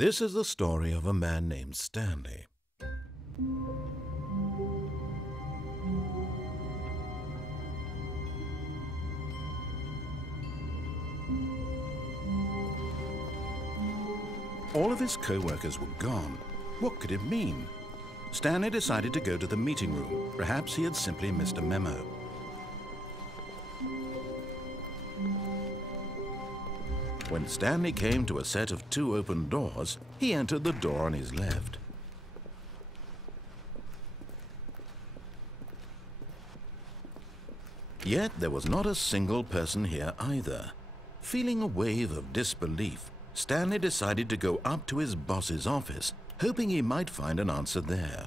This is the story of a man named Stanley. All of his co-workers were gone. What could it mean? Stanley decided to go to the meeting room. Perhaps he had simply missed a memo. When Stanley came to a set of 2 open doors, he entered the door on his left. Yet there was not a single person here either. Feeling a wave of disbelief, Stanley decided to go up to his boss's office, hoping he might find an answer there.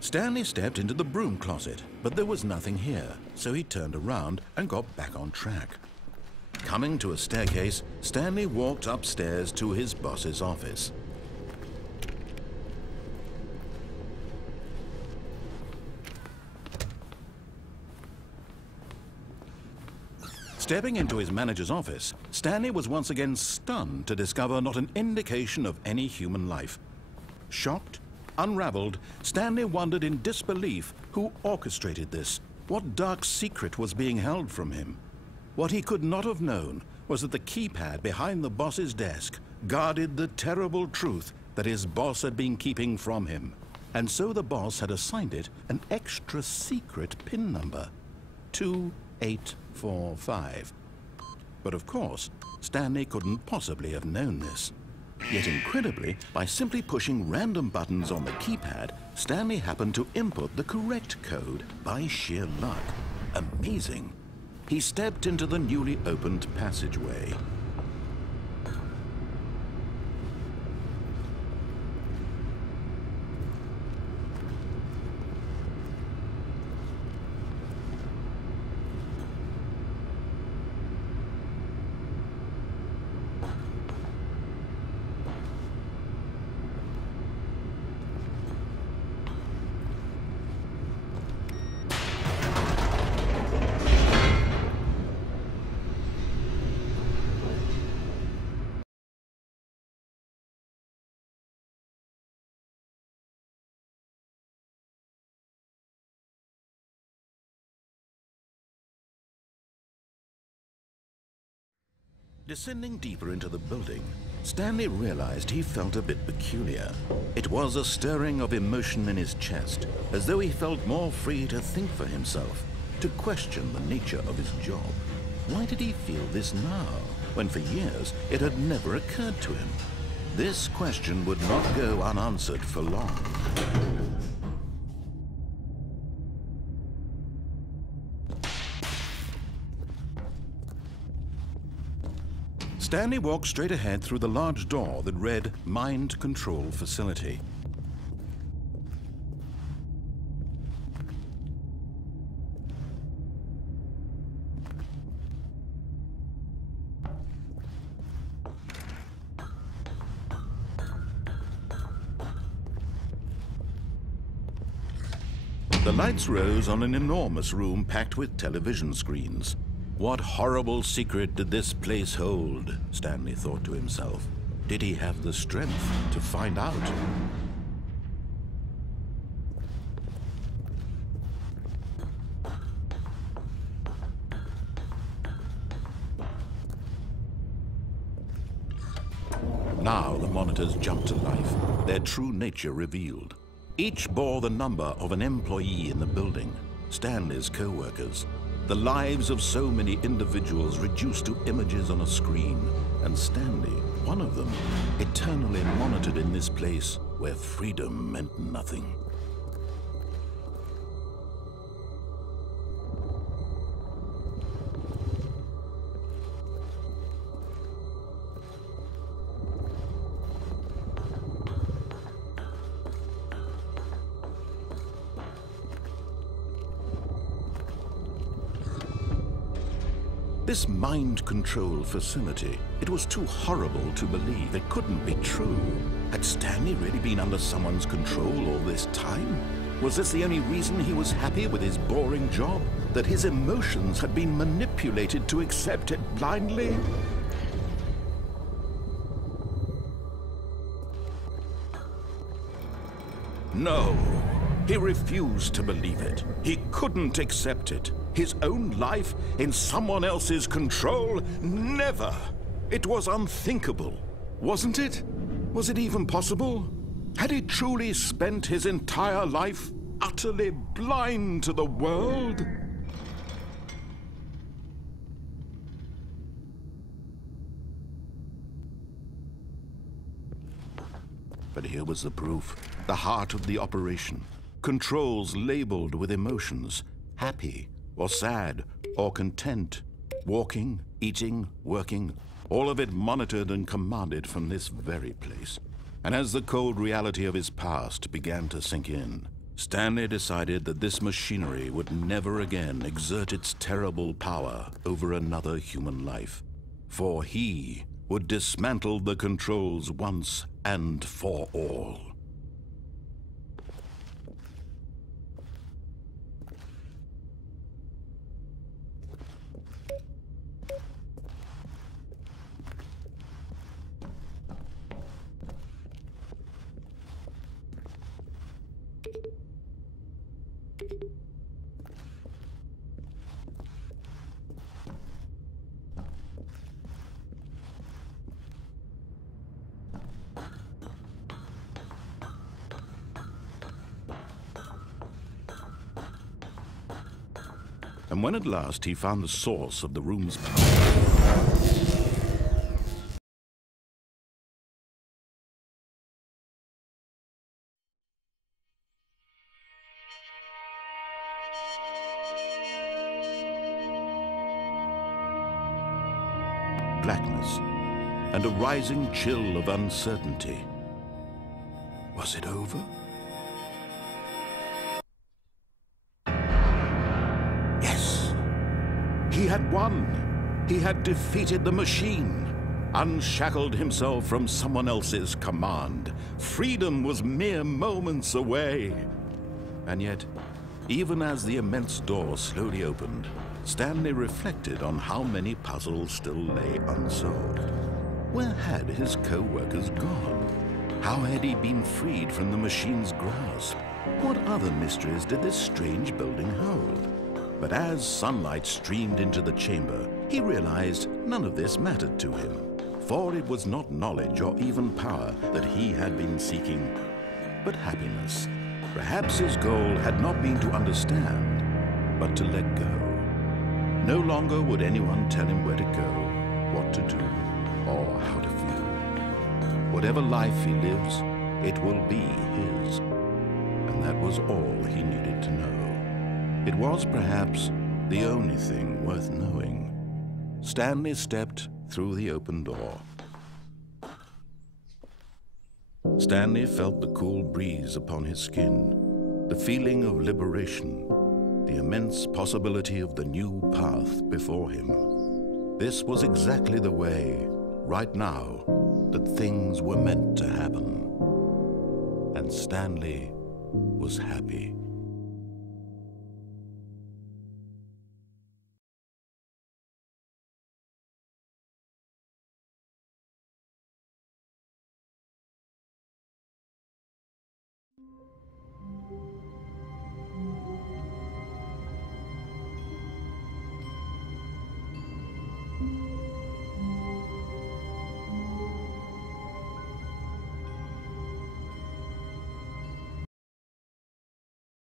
Stanley stepped into the broom closet, but there was nothing here, so he turned around and got back on track. Coming to a staircase, Stanley walked upstairs to his boss's office. Stepping into his manager's office, Stanley was once again stunned to discover not an indication of any human life. Shocked, unraveled, Stanley wondered in disbelief who orchestrated this. What dark secret was being held from him? What he could not have known was that the keypad behind the boss's desk guarded the terrible truth that his boss had been keeping from him. And so the boss had assigned it an extra secret PIN number, 2845. But of course, Stanley couldn't possibly have known this. Yet incredibly, by simply pushing random buttons on the keypad, Stanley happened to input the correct code by sheer luck. Amazing. He stepped into the newly opened passageway. Descending deeper into the building, Stanley realized he felt a bit peculiar. It was a stirring of emotion in his chest, as though he felt more free to think for himself, to question the nature of his job. Why did he feel this now, when for years it had never occurred to him? This question would not go unanswered for long. Stanley walked straight ahead through the large door that read Mind Control Facility. The lights rose on an enormous room packed with television screens. What horrible secret did this place hold? Stanley thought to himself. Did he have the strength to find out? Now the monitors jumped to life, their true nature revealed. Each bore the number of an employee in the building, Stanley's co-workers. The lives of so many individuals reduced to images on a screen, and Stanley, one of them, eternally monitored in this place where freedom meant nothing. This mind control facility, it was too horrible to believe. It couldn't be true. Had Stanley really been under someone's control all this time? Was this the only reason he was happy with his boring job? That his emotions had been manipulated to accept it blindly? No, he refused to believe it. He couldn't accept it. His own life in someone else's control? Never! It was unthinkable, wasn't it? Was it even possible? Had he truly spent his entire life utterly blind to the world? But here was the proof, the heart of the operation. Controls labeled with emotions, happy or sad or content, walking, eating, working, all of it monitored and commanded from this very place. And as the cold reality of his past began to sink in, Stanley decided that this machinery would never again exert its terrible power over another human life, for he would dismantle the controls once and for all. And when at last he found the source of the room's power, blackness and a rising chill of uncertainty. Was it over? He had won. He had defeated the machine, unshackled himself from someone else's command. Freedom was mere moments away. And yet, even as the immense door slowly opened, Stanley reflected on how many puzzles still lay unsolved. Where had his co-workers gone? How had he been freed from the machine's grasp? What other mysteries did this strange building hold? But as sunlight streamed into the chamber, he realized none of this mattered to him, for it was not knowledge or even power that he had been seeking, but happiness. Perhaps his goal had not been to understand, but to let go. No longer would anyone tell him where to go, what to do, or how to feel. Whatever life he lives, it will be his. And that was all he needed to know. It was perhaps the only thing worth knowing. Stanley stepped through the open door. Stanley felt the cool breeze upon his skin, the feeling of liberation, the immense possibility of the new path before him. This was exactly the way, right now, that things were meant to happen. And Stanley was happy.